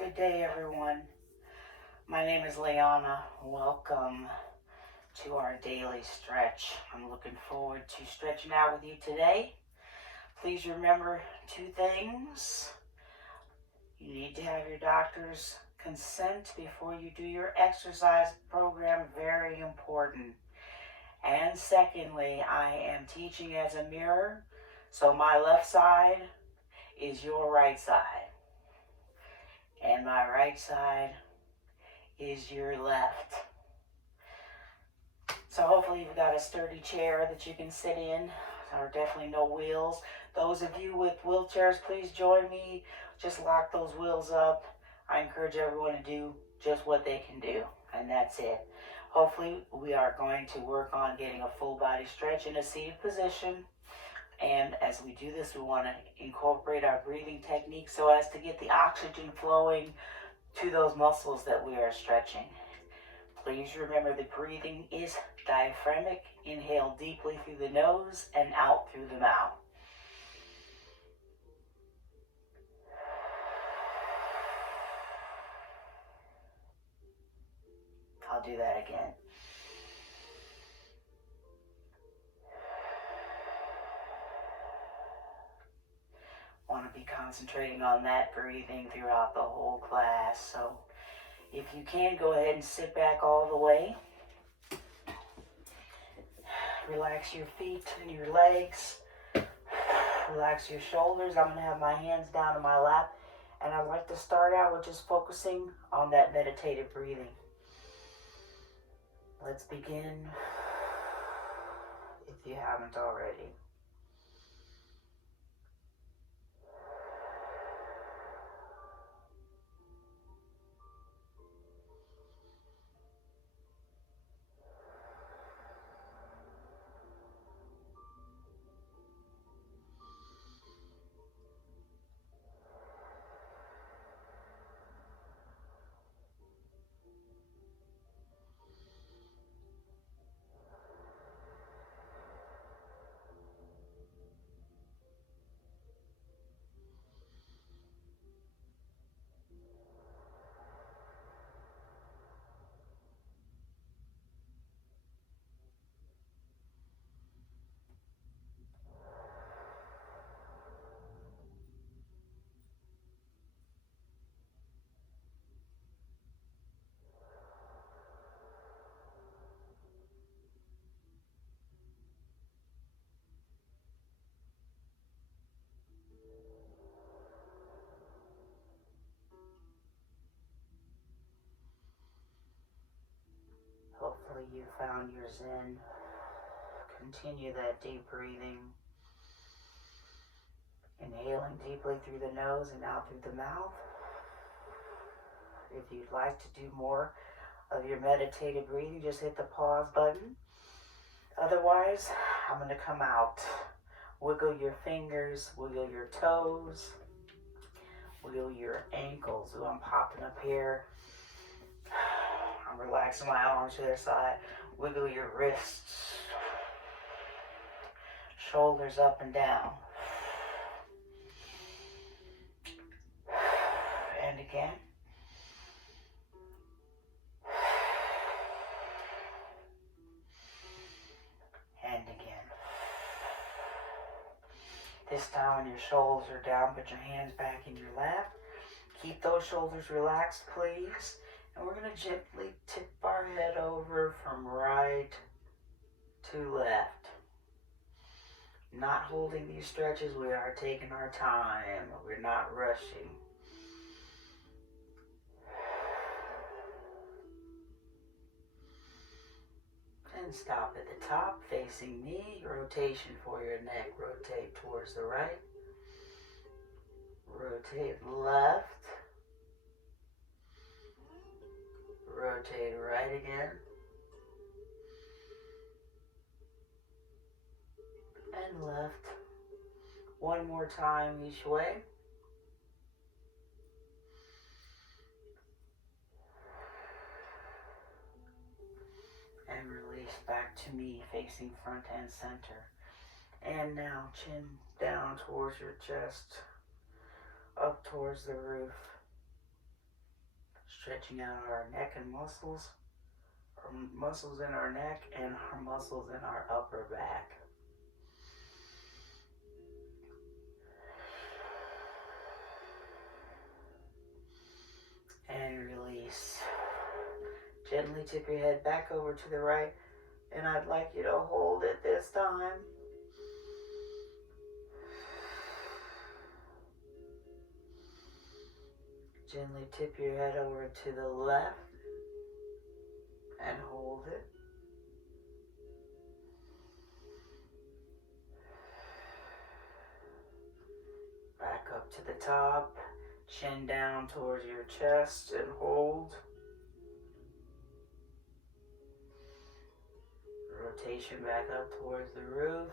Good day, everyone. My name is Leona. Welcome to our daily stretch. I'm looking forward to stretching out with you today. Please remember two things. You need to have your doctor's consent before you do your exercise program, very important. And secondly, I am teaching as a mirror, so my left side is your right side, and my right side is your left. So hopefully you've got a sturdy chair that you can sit in. There are definitely no wheels. Those of you with wheelchairs, please join me. Just lock those wheels up. I encourage everyone to do just what they can do, and that's it. Hopefully we are going to work on getting a full body stretch in a seated position. And as we do this, we want to incorporate our breathing technique so as to get the oxygen flowing to those muscles that we are stretching. Please remember the breathing is diaphragmic. Inhale deeply through the nose and out through the mouth. I'll do that again. Want to be concentrating on that breathing throughout the whole class. So if you can, go ahead and sit back all the way. Relax your feet and your legs. Relax your shoulders. I'm going to have my hands down in my lap. And I'd like to start out with just focusing on that meditative breathing. Let's begin, if you haven't already. Hopefully you found your zen. Continue that deep breathing. Inhaling deeply through the nose and out through the mouth. If you'd like to do more of your meditative breathing, just hit the pause button. Otherwise, I'm going to come out. Wiggle your fingers, wiggle your toes, wiggle your ankles. Ooh, I'm popping up here. I'm relaxing my arms to their side. Wiggle your wrists. Shoulders up and down. And again. And again. This time when your shoulders are down, put your hands back in your lap. Keep those shoulders relaxed, please. And we're going to gently tip our head over from right to left. Not holding these stretches, we are taking our time. We're not rushing. And stop at the top, facing me. Rotation for your neck. Rotate towards the right. Rotate left. Rotate right again. And left. One more time each way. And release back to me, facing front and center. And now chin down towards your chest, up towards the roof. Stretching out our neck and muscles, our muscles in our neck and our muscles in our upper back. And release. Gently tip your head back over to the right, and I'd like you to hold it this time. Gently tip your head over to the left and hold it. Back up to the top, chin down towards your chest and hold. Rotation back up towards the roof.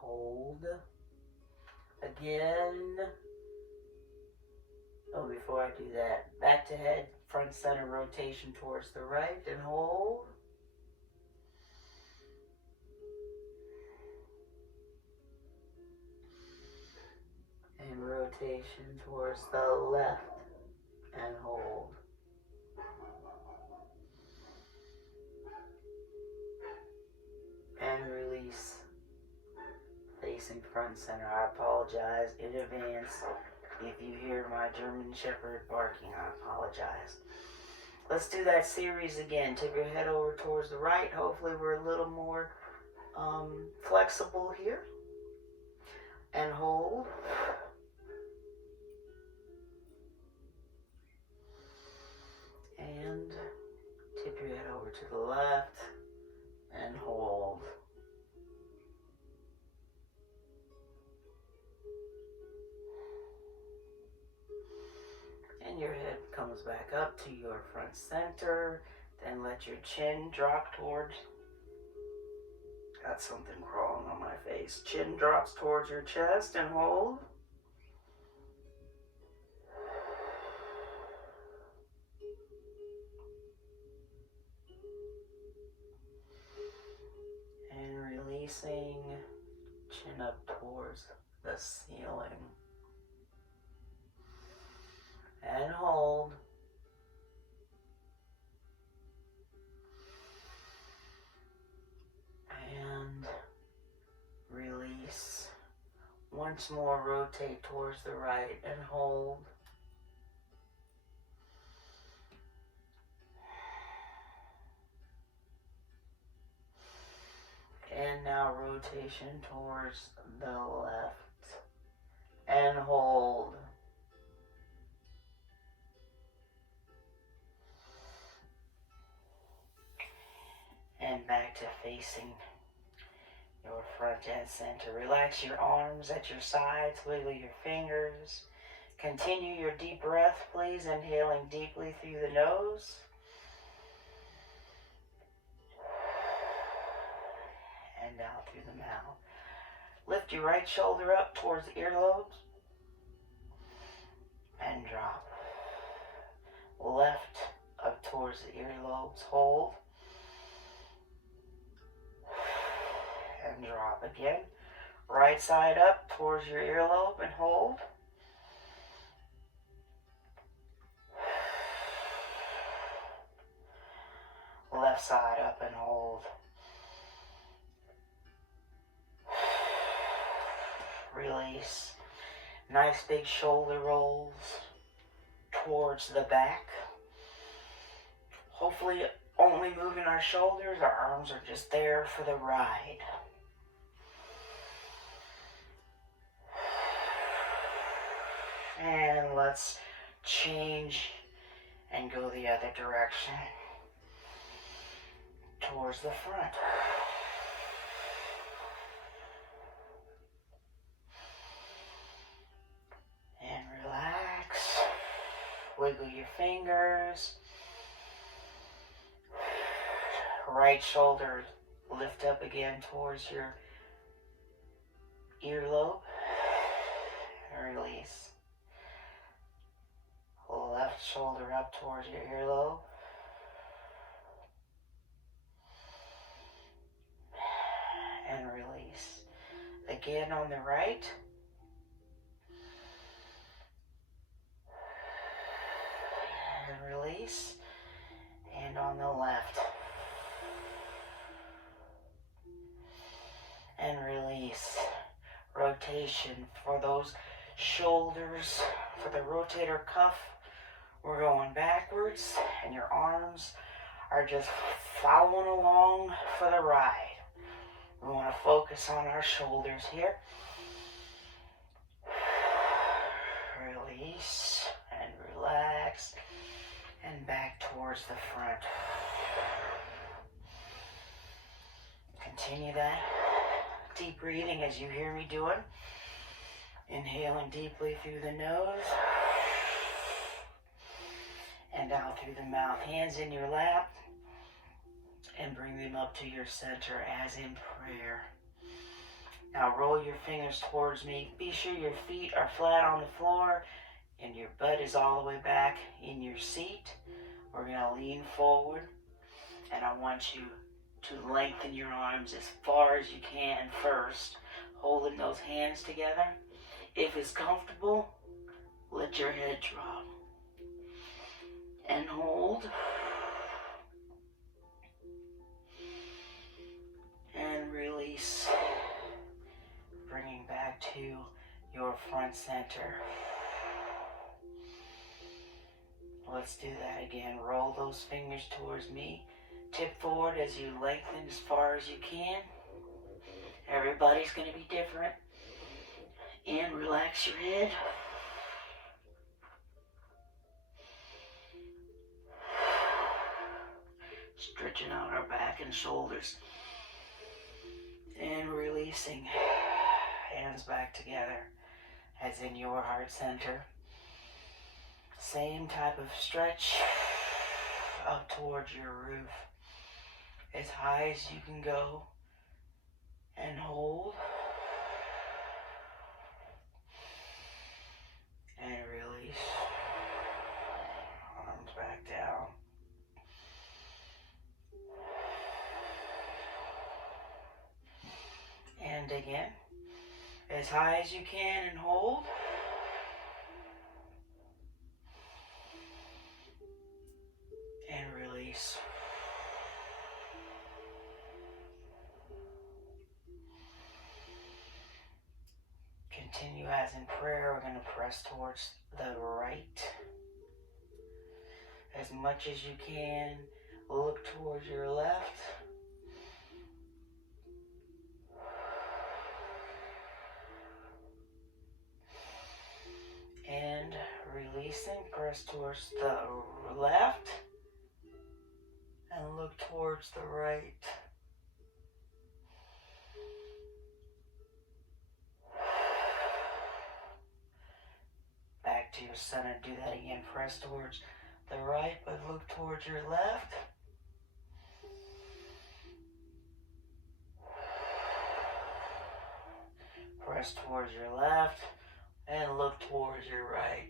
Hold. Again. Oh, before I do that, back to head, front center rotation towards the right and hold. And rotation towards the left and hold. And release. Facing front center. I apologize in advance if you hear my German Shepherd barking. I apologize. Let's do that series again. Tip your head over towards the right. Hopefully we're a little more flexible here. And hold. And tip your head over to the left and hold. And your head comes back up to your front center. Then let your chin drop towards, got something crawling on my face. Chin drops towards your chest and hold. And releasing, chin up towards the ceiling. And hold. And release. Once more, rotate towards the right and hold. And now rotation towards the left and hold. And back to facing your front and center. Relax your arms at your sides, wiggle your fingers. Continue your deep breath, please, inhaling deeply through the nose. And out through the mouth. Lift your right shoulder up towards the earlobes. And drop. Left up towards the earlobes. Hold. And drop again. Right side up towards your earlobe and hold. Left side up and hold. Release. Nice big shoulder rolls towards the back. Hopefully only moving our shoulders. Our arms are just there for the ride. And let's change and go the other direction. Towards the front. And relax. Wiggle your fingers. Right shoulder lift up again towards your earlobe. And release. Left shoulder up towards your earlobe. And release. Again on the right. and release. And on the left. And release. Rotation for those shoulders, for the rotator cuff. We're going backwards, and your arms are just following along for the ride. We want to focus on our shoulders here. Release and relax, and back towards the front. Continue that deep breathing as you hear me doing. Inhaling deeply through the nose and out through the mouth. Hands in your lap and bring them up to your center as in prayer. Now roll your fingers towards me. Be sure your feet are flat on the floor and your butt is all the way back in your seat. We're going to lean forward, and I want you to lengthen your arms as far as you can first, holding those hands together. If it's comfortable, let your head drop. And hold. And release. Bringing back to your front center. Let's do that again. Roll those fingers towards me. Tip forward as you lengthen as far as you can. Everybody's going to be different. And relax your head. Stretching out our back and shoulders. And releasing. Hands back together as in your heart center. Same type of stretch up towards your roof. As high as you can go. And hold. And release. Arms back down. And again. As high as you can and hold. And release. Continue as in prayer. We're going to press towards the right. As much as you can. Look towards your left. And releasing, press towards the left and look towards the right. Back to your center. Do that again. Press towards the right, but look towards your left. Press towards your left. And look towards your right.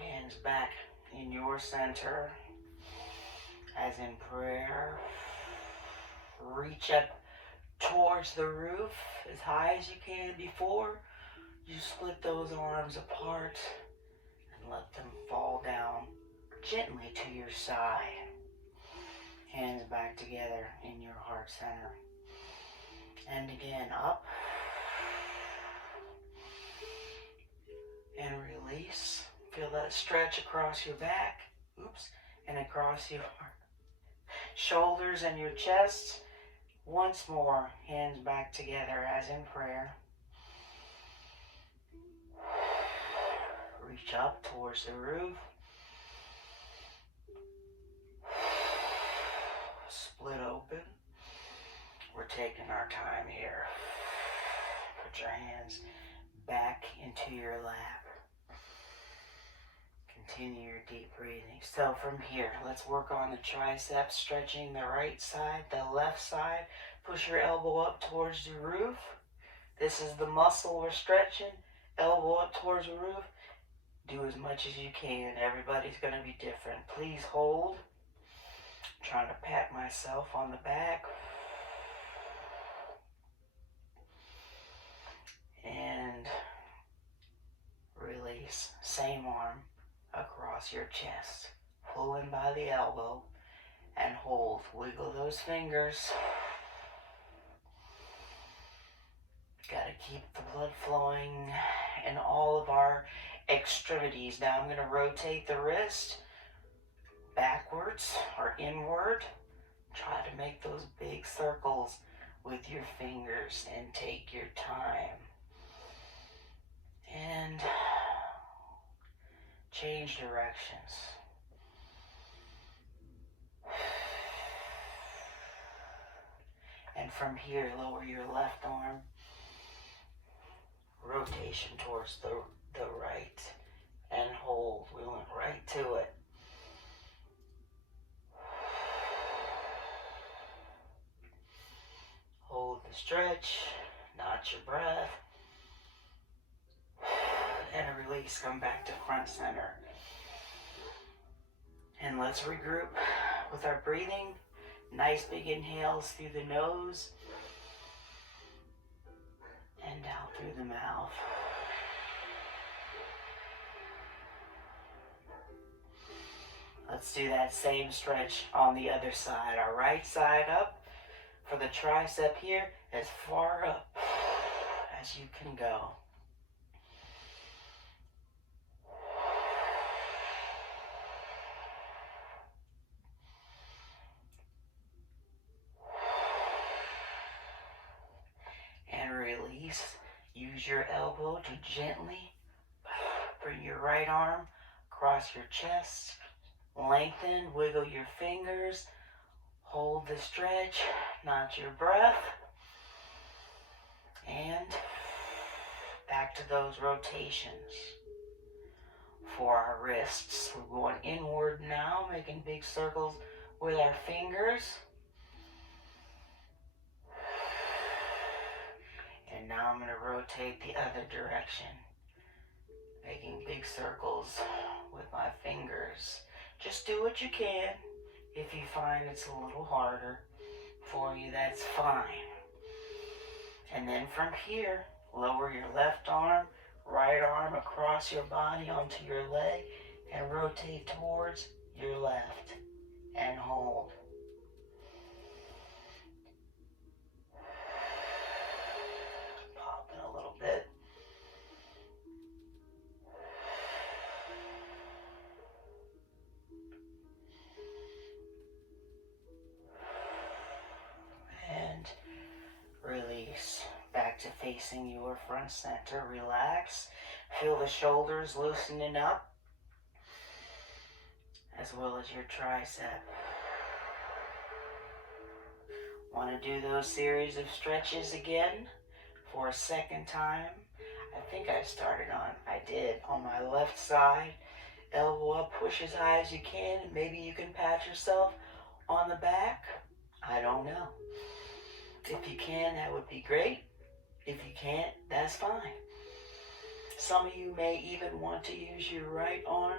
Hands back in your center. As in prayer. Reach up towards the roof as high as you can. Before you split those arms apart and let them fall down gently to your side. Hands back together in your heart center. And again, up. And release. Feel that stretch across your back. Oops. And across your shoulders and your chest. Once more, hands back together as in prayer. Reach up towards the roof. Split open. We're taking our time here. Put your hands back into your lap. Continue your deep breathing. So from here, let's work on the triceps, stretching the right side, the left side. Push your elbow up towards the roof. This is the muscle we're stretching. Elbow up towards the roof. Do as much as you can. Everybody's going to be different. Please hold. I'm trying to pat myself on the back. And release. same arm across your chest. Pull in by the elbow and hold. Wiggle those fingers. Gotta keep the blood flowing in all of our extremities. Now I'm going to rotate the wrist backwards or inward. Try to make those big circles with your fingers and take your time. And change directions. And from here, lower your left arm. Rotation towards the right. And hold. We went right to it. Hold the stretch. Notch your breath. And a release. Come back to front center. And let's regroup with our breathing. Nice big inhales through the nose. And out through the mouth. Let's do that same stretch on the other side. Our right side up for the tricep here, as far up as you can go. And release. Use your elbow to gently bring your right arm across your chest. Lengthen, wiggle your fingers, hold the stretch, notch your breath, and back to those rotations. For our wrists, we're going inward now, making big circles with our fingers. And now I'm going to rotate the other direction, making big circles with my fingers. Just do what you can. If you find it's a little harder for you, that's fine. And then from here, lower your left arm, right arm across your body onto your leg, and rotate towards your left, and hold. Pop in a little bit. And release. Back to facing your front center. Relax. Feel the shoulders loosening up, as well as your tricep. Want to do those series of stretches again for a second time. I think I did on my left side. Elbow up, push as high as you can, and maybe you can pat yourself on the back. I don't know. If you can, that would be great. If you can't, that's fine. Some of you may even want to use your right arm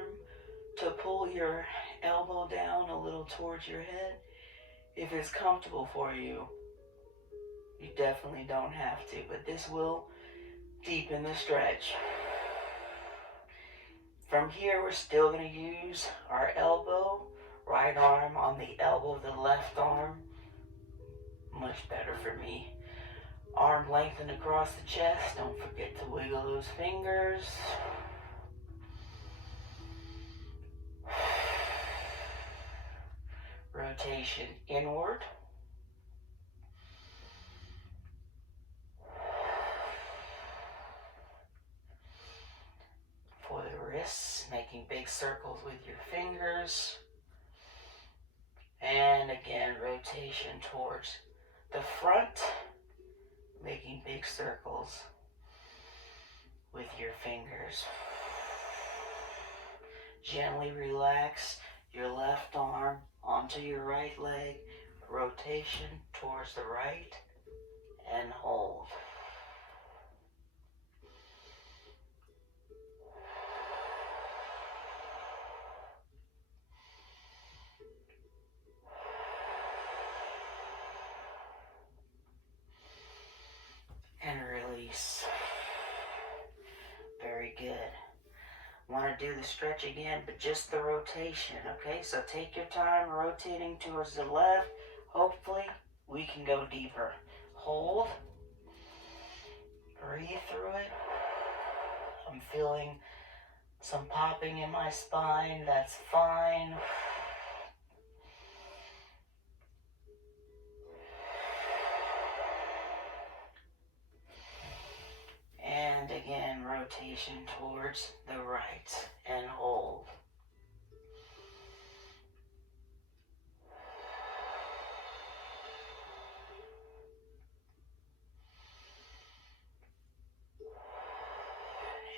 to pull your elbow down a little towards your head. If it's comfortable for you, you definitely don't have to, but this will deepen the stretch. From here, we're still going to use our elbow, right arm on the elbow of the left arm. Much better for me. Arm lengthened across the chest. Don't forget to wiggle those fingers. Rotation inward. For the wrists, making big circles with your fingers. And again, rotation towards the front, making big circles with your fingers. Gently relax your left arm onto your right leg, rotation towards the right, and hold. And release. Very good. Want to to do the stretch again, but just the rotation, okay? So take your time rotating towards the left. Hopefully, we can go deeper. Hold. Breathe through it. I'm feeling some popping in my spine. That's fine. And again, rotation towards the right and hold.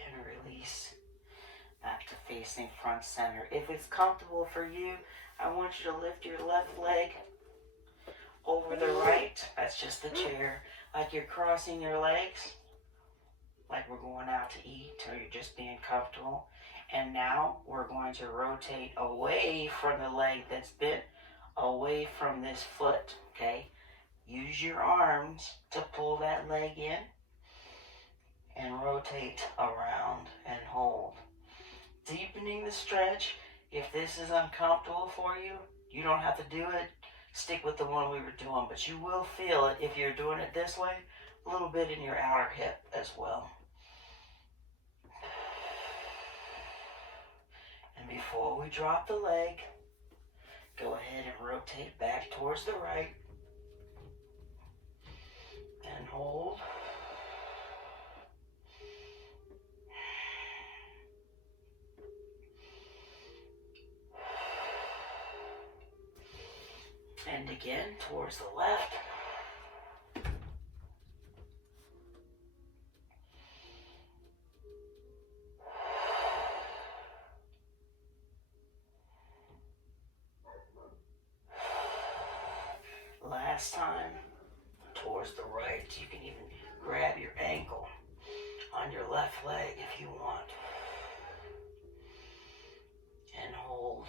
And release back to facing front center. If it's comfortable for you, I want you to lift your left leg over the right. That's just the chair. Like you're crossing your legs, like we're going out to eat, or you're just being comfortable. And now we're going to rotate away from the leg that's bent, away from this foot, okay? Use your arms to pull that leg in and rotate around and hold. Deepening the stretch. If this is uncomfortable for you, you don't have to do it. Stick with the one we were doing, but you will feel it if you're doing it this way, a little bit in your outer hip as well. And before we drop the leg, go ahead and rotate back towards the right and hold. And again, towards the left. Last time, towards the right. You can even grab your ankle on your left leg if you want. And hold.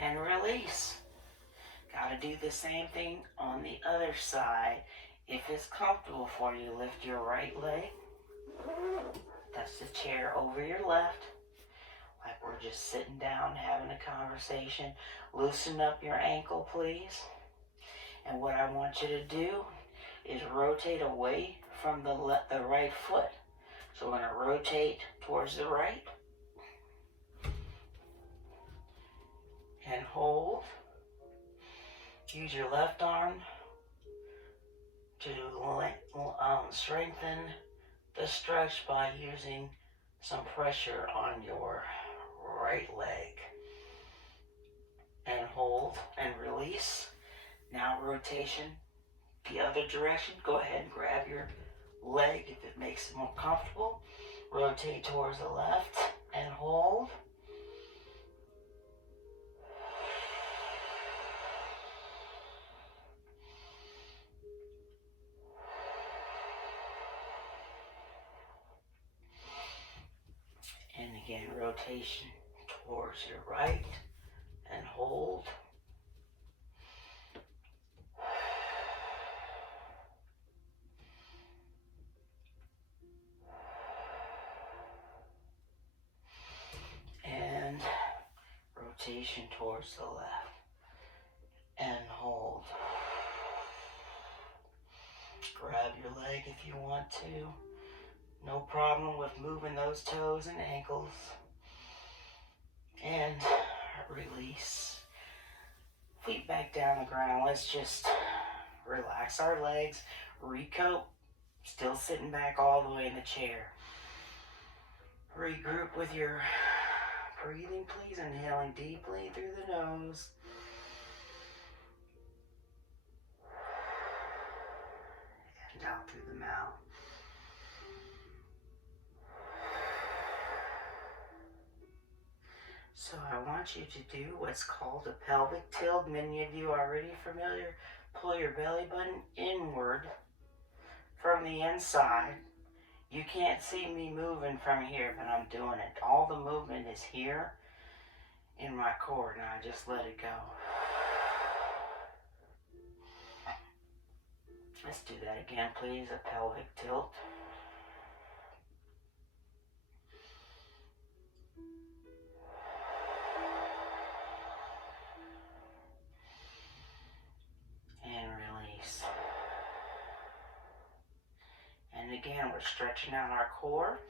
And release. Got to do the same thing on the other side. If it's comfortable for you, lift your right leg. That's the chair over your left. Like we're just sitting down having a conversation. Loosen up your ankle, please. And what I want you to do is rotate away from the right foot. So we're going to rotate towards the right. And hold. Use your left arm to strengthen the stretch by using some pressure on your right leg. And hold and release. Now rotation the other direction. Go ahead and grab your leg if it makes it more comfortable. Rotate towards the left and hold. And again, rotation towards your right and hold. And rotation towards the left and hold. Grab your leg if you want to. No problem with moving those toes and ankles. And release. Feet back down the ground. Let's just relax our legs. Recoat. Still sitting back all the way in the chair. Regroup with your breathing, please. Inhaling deeply through the nose. And out through the mouth. So I want you to do what's called a pelvic tilt. Many of you are already familiar. Pull your belly button inward from the inside. You can't see me moving from here, but I'm doing it. All the movement is here in my core, and I just let it go. Let's do that again, please. A pelvic tilt. And release. And again, we're stretching out our core.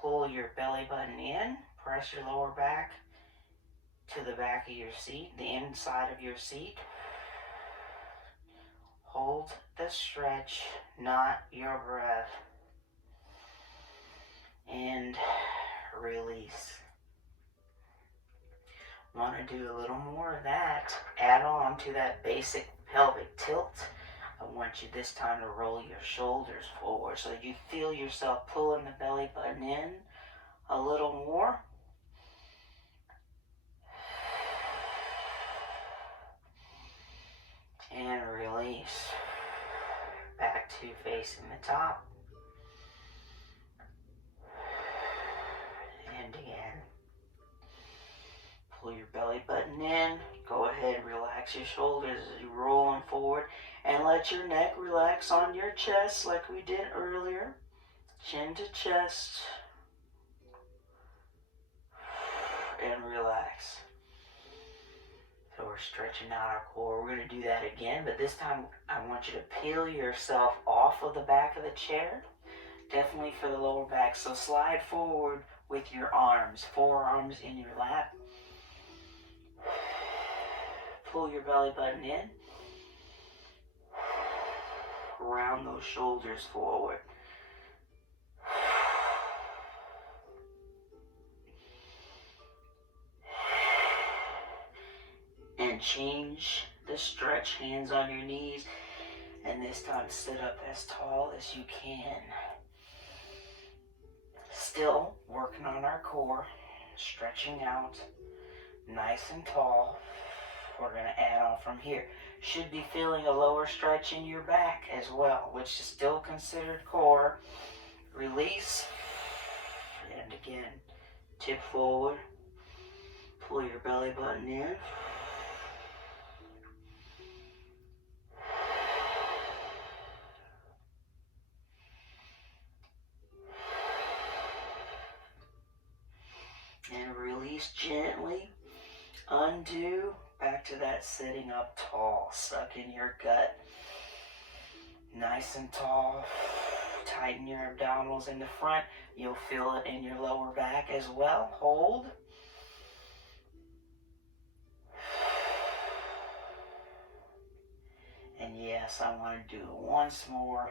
Pull your belly button in. Press your lower back to the back of your seat, the inside of your seat. Hold the stretch, not your breath. And release. Want to do a little more of that. Add on to that basic pelvic tilt. I want you this time to roll your shoulders forward so that you feel yourself pulling the belly button in a little more. And release. Back to facing the top. And again. Pull your belly button in. Go ahead, relax your shoulders as you roll them forward. And let your neck relax on your chest like we did earlier. Chin to chest. And relax. So we're stretching out our core. We're going to do that again, but this time I want you to peel yourself off of the back of the chair. Definitely for the lower back. So slide forward with your arms, forearms in your lap. Pull your belly button in. Round those shoulders forward. And change the stretch, hands on your knees. And this time sit up as tall as you can. Still working on our core, stretching out, nice and tall. We're going to add on from here. Should be feeling a lower stretch in your back as well, which is still considered core. Release. And again, tip forward. Pull your belly button in. And release gently. Undo. Back to that sitting up tall. Suck in your gut. Nice and tall. Tighten your abdominals in the front. You'll feel it in your lower back as well. Hold. And yes, I want to do it once more.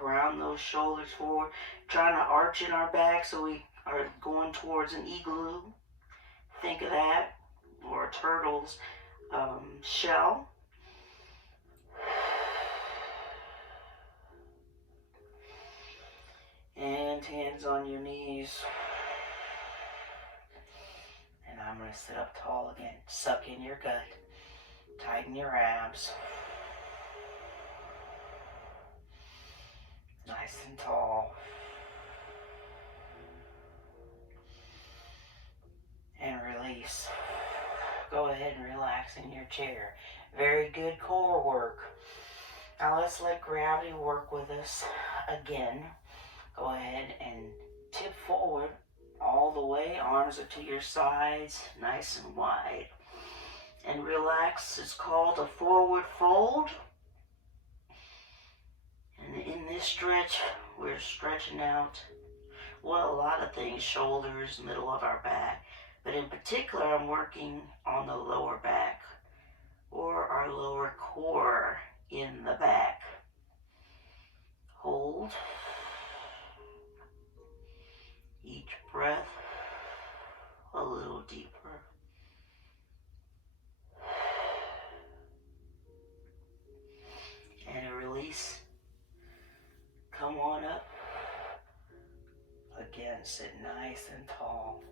Round those shoulders forward. Trying to arch in our back so we are going towards an igloo. Think of that. Or a turtle's shell. And hands on your knees. And I'm going to sit up tall again. Suck in your gut. Tighten your abs. Nice and tall. And release. Go ahead and relax in your chair. Very good core work. Now let's let gravity work with us again. Go ahead and tip forward all the way. Arms are to your sides, nice and wide. And relax. It's called a forward fold. And in this stretch, we're stretching out, well, a lot of things, shoulders, middle of our back. But in particular, I'm working on the lower back or our lower core in the back. Hold. Each breath a little deeper. And a release. Come on up. Again, sit nice and tall.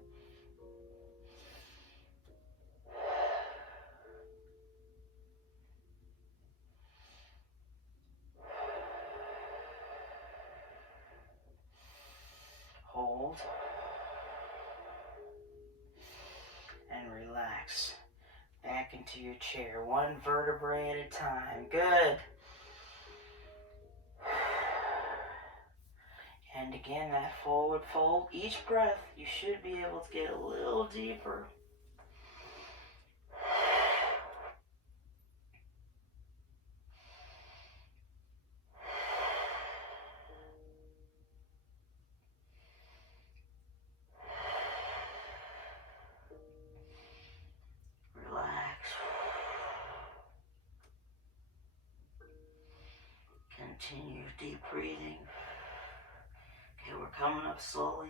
Hold. And relax. Back back into your chair, one vertebrae at a time. Good. And again, that forward fold. Each breath, you should be able to get a little deeper. Relax. Continue deep breathing. Okay, we're coming up slowly.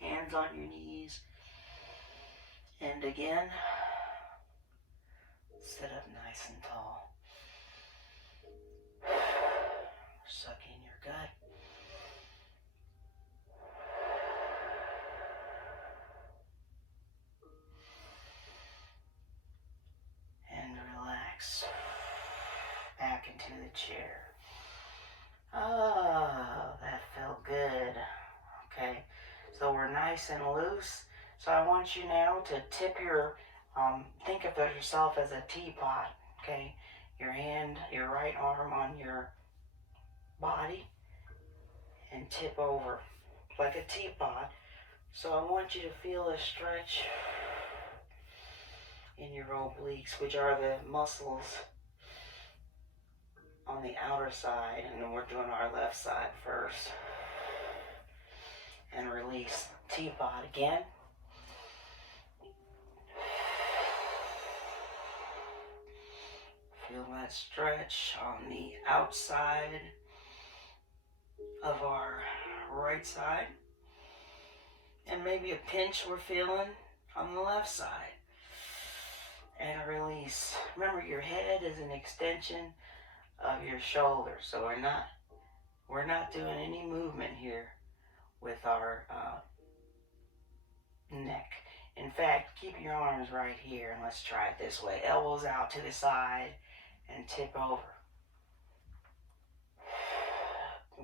Hands on your knees. And again, sit up nice and tall. Suck in your gut. And relax. Back into the chair. Oh, that felt good. Okay, so we're nice and loose. So I want you now to tip your, think of yourself as a teapot, okay? Your hand, your right arm on your body and tip over like a teapot. So I want you to feel a stretch in your obliques, which are the muscles on the outer side, and then we're doing our left side first. And release. Teapot again. Feel that stretch on the outside of our right side. And maybe a pinch we're feeling on the left side. And release. Remember, your head is an extension of your shoulder, so we're not doing any movement here with our neck. In fact, keep your arms right here, and let's try it this way. Elbows out to the side and tip over.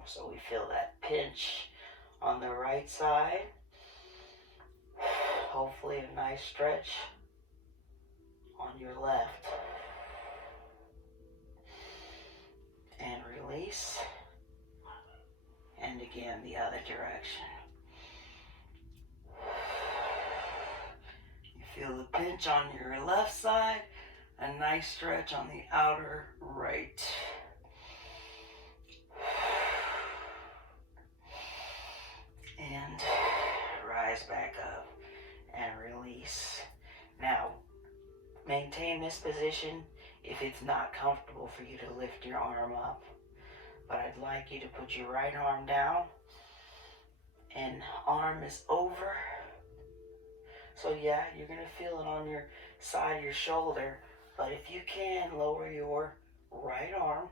So we feel that pinch on the right side. Hopefully a nice stretch on your left. And release. And again, the other direction. You feel the pinch on your left side, a nice stretch on the outer right. And rise back up and release. Now, maintain this position if it's not comfortable for you to lift your arm up. But I'd like you to put your right arm down and arm is over. So yeah, you're going to feel it on your side of your shoulder, but if you can, lower your right arm.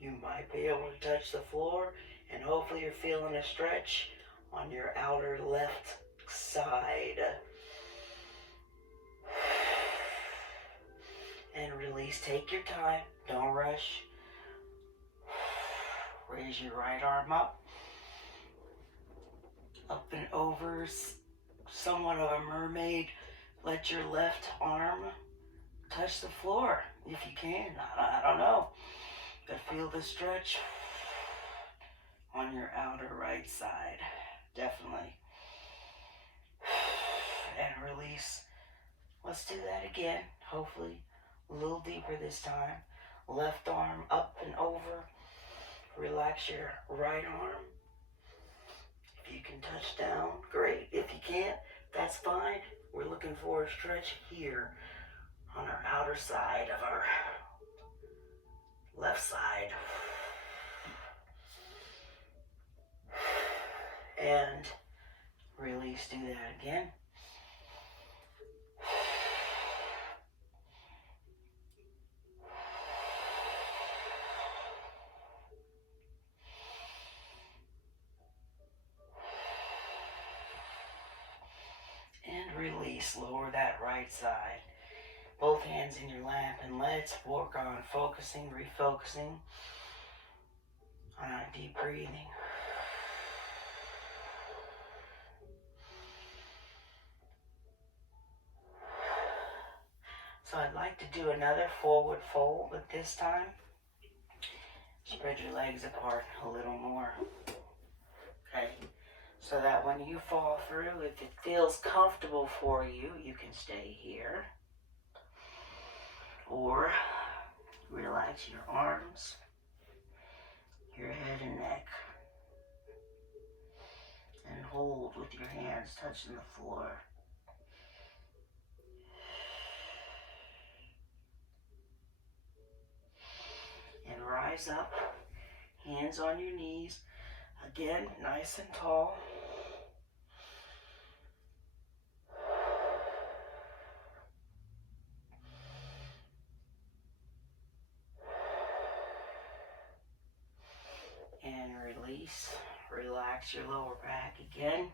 You might be able to touch the floor, and hopefully you're feeling a stretch on your outer left side. And release. Take your time. Don't rush. Raise your right arm up. Up and over, somewhat of a mermaid. Let your left arm touch the floor if you can. I don't know. But feel the stretch on your outer right side. Definitely. And release. Let's do that again. Hopefully a little deeper this time. Left arm up and over. Relax your right arm. If you can touch down, great. If you can't, that's fine. We're looking for a stretch here on our outer side of our left side. And release. Do that again. And release. Lower that right side. Both hands in your lap, and let's work on focusing, refocusing on our deep breathing. like to do another forward fold, but this time, spread your legs apart a little more. Okay? So that when you fall through, if it feels comfortable for you, you can stay here. Or relax your arms, your head and neck, and hold with your hands touching the floor. And rise up, hands on your knees, again, nice and tall. And release, relax your lower back again.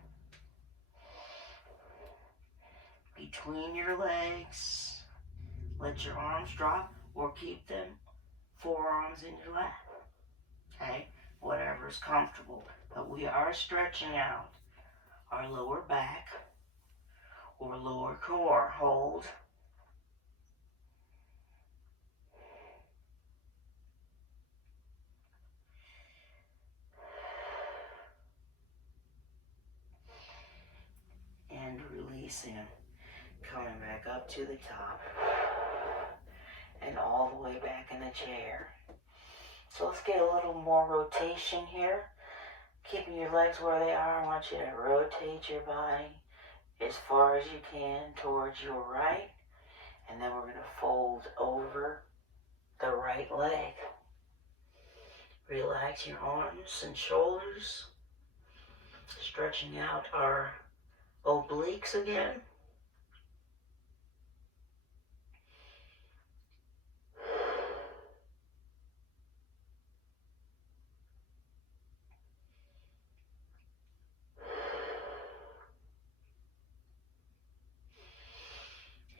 Between your legs, let your arms drop or keep them, forearms in your lap. Okay, whatever is comfortable. But we are stretching out our lower back or lower core. Hold. And releasing, coming back up to the top and all the way back in the chair. So let's get a little more rotation here. Keeping your legs where they are, I want you to rotate your body as far as you can towards your right, and then we're going to fold over the right leg. Relax your arms and shoulders, stretching out our obliques again.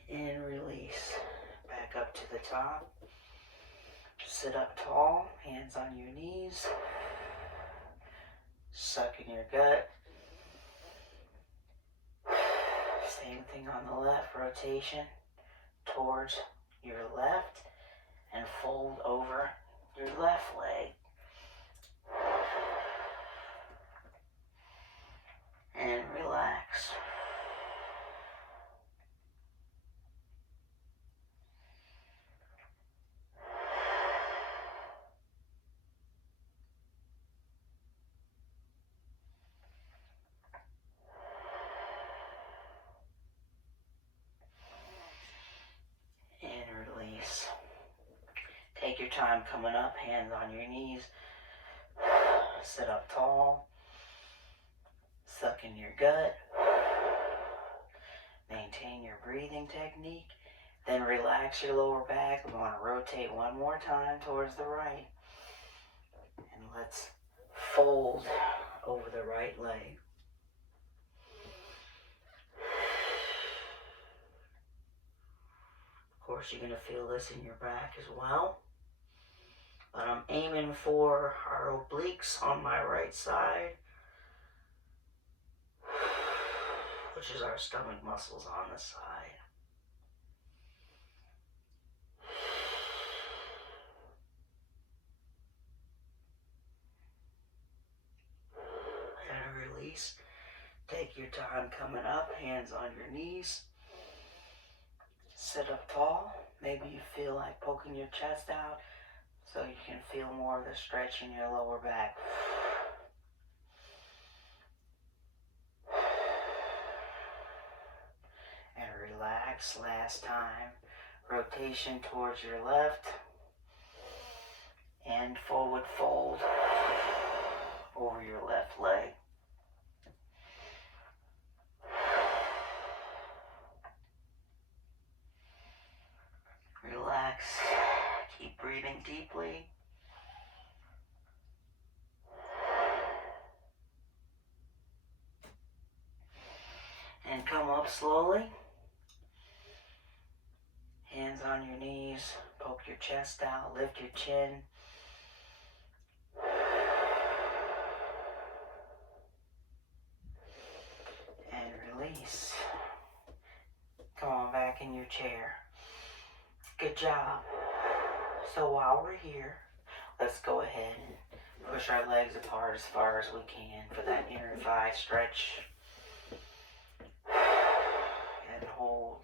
And release. Back up to the top. Sit up tall, hands on your knees. Suck in your gut. Same thing on the left, rotation towards your left and fold over your left leg. And relax. And release. Take your time coming up, hands on your knees. Sit up tall. Suck in your gut. Maintain your breathing technique. Then relax your lower back. We want to rotate one more time towards the right. And let's fold over the right leg. Of course, you're going to feel this in your back as well. But I'm aiming for our obliques on my right side, which is our stomach muscles on the side. And release. Take your time coming up, hands on your knees. Sit up tall. Maybe you feel like poking your chest out so you can feel more of the stretch in your lower back. And relax, last time. Rotation towards your left. And forward fold over your left leg. Relax. Keep breathing deeply. And come up slowly. Hands on your knees. Poke your chest out. Lift your chin. And release. Come on back in your chair. Good job. So while we're here, let's go ahead and push our legs apart as far as we can for that inner thigh stretch. And hold.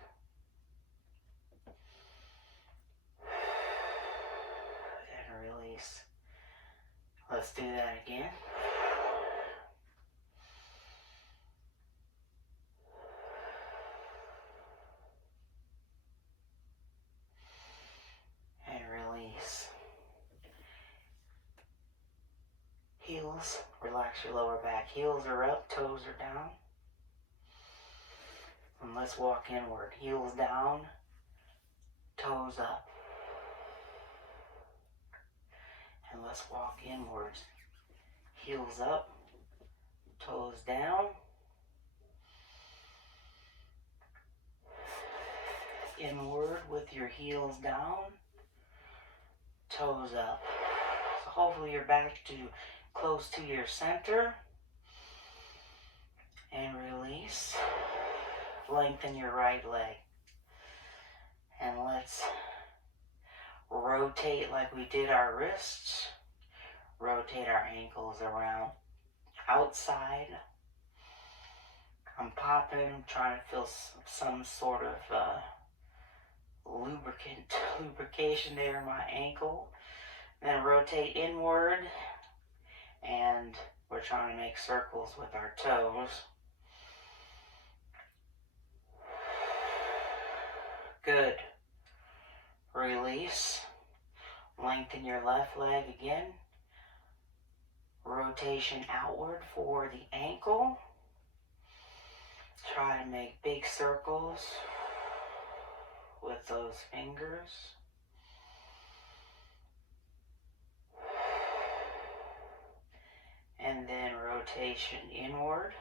And release. Let's do that again. And release. Heels, relax your lower back. Heels are up, toes are down. And let's walk inward. Heels down, toes up. And let's walk inwards. Heels up, toes down. Inward with your heels down, toes up. So hopefully you're back to close to your center. And release. Lengthen your right leg. And let's rotate like we did our wrists. Rotate our ankles around outside. I'm popping, trying to feel some sort of lubrication there in my ankle. Then rotate inward, and we're trying to make circles with our toes. Good. Release. Lengthen your left leg again. Rotation outward for the ankle. Try to make big circles with those fingers. And then rotation inward.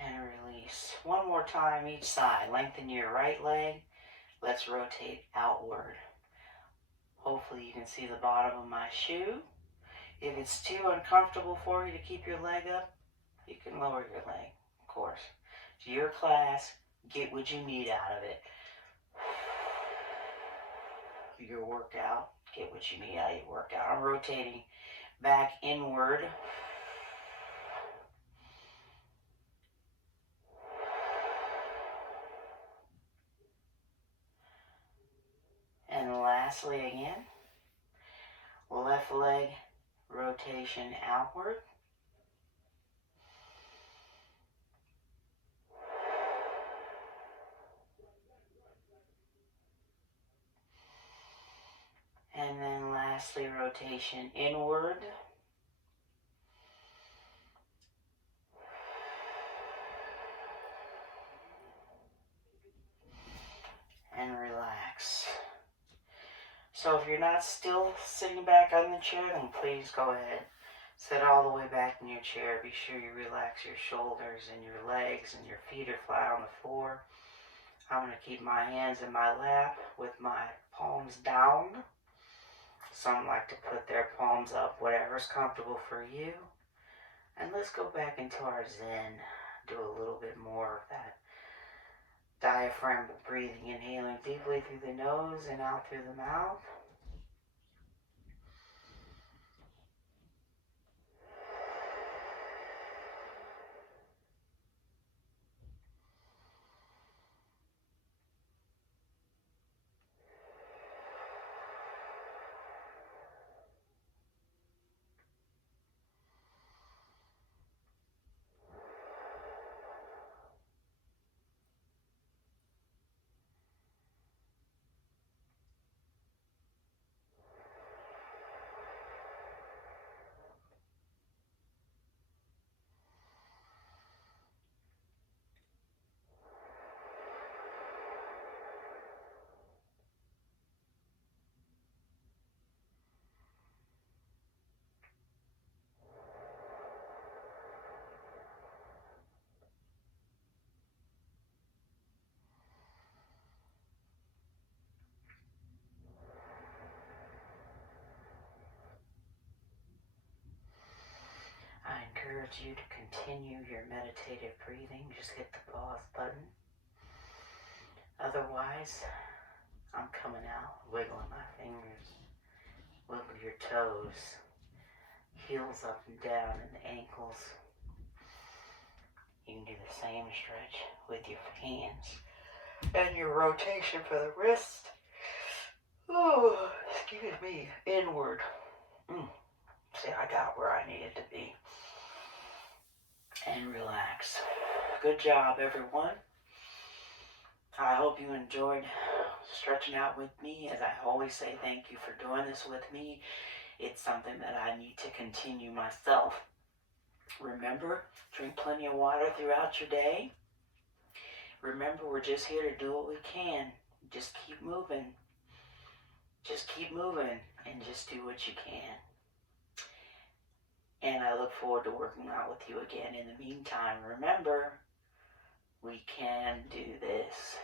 And release. One more time each side. Lengthen your right leg. Let's rotate outward. Hopefully you can see the bottom of my shoe. If it's too uncomfortable for you to keep your leg up, you can lower your leg, of course. It's your class. Get what you need out of it. Your workout. Get what you need out of your workout. I'm rotating back inward. And lastly again, left leg rotation outward. And then lastly, rotation inward. And relax. So if you're not still sitting back on the chair, then please go ahead. Sit all the way back in your chair. Be sure you relax your shoulders and your legs and your feet are flat on the floor. I'm going to keep my hands in my lap with my palms down. Some like to put their palms up, whatever's comfortable for you. And let's go back into our Zen. Do a little bit more of that diaphragm breathing, inhaling deeply through the nose and out through the mouth. encourage you to continue your meditative breathing. Just hit the pause button. Otherwise, I'm coming out, wiggling my fingers, wiggle your toes, heels up and down and the ankles. You can do the same stretch with your hands and your rotation for the wrist. Oh, excuse me, inward. See, I got where I needed to be. And relax. Good job, everyone. I hope you enjoyed stretching out with me. As I always say, thank you for doing this with me. It's something that I need to continue myself. Remember, drink plenty of water throughout your day. Remember, we're just here to do what we can. Just keep moving. Just keep moving and just do what you can. And I look forward to working out with you again. In the meantime, remember, we can do this.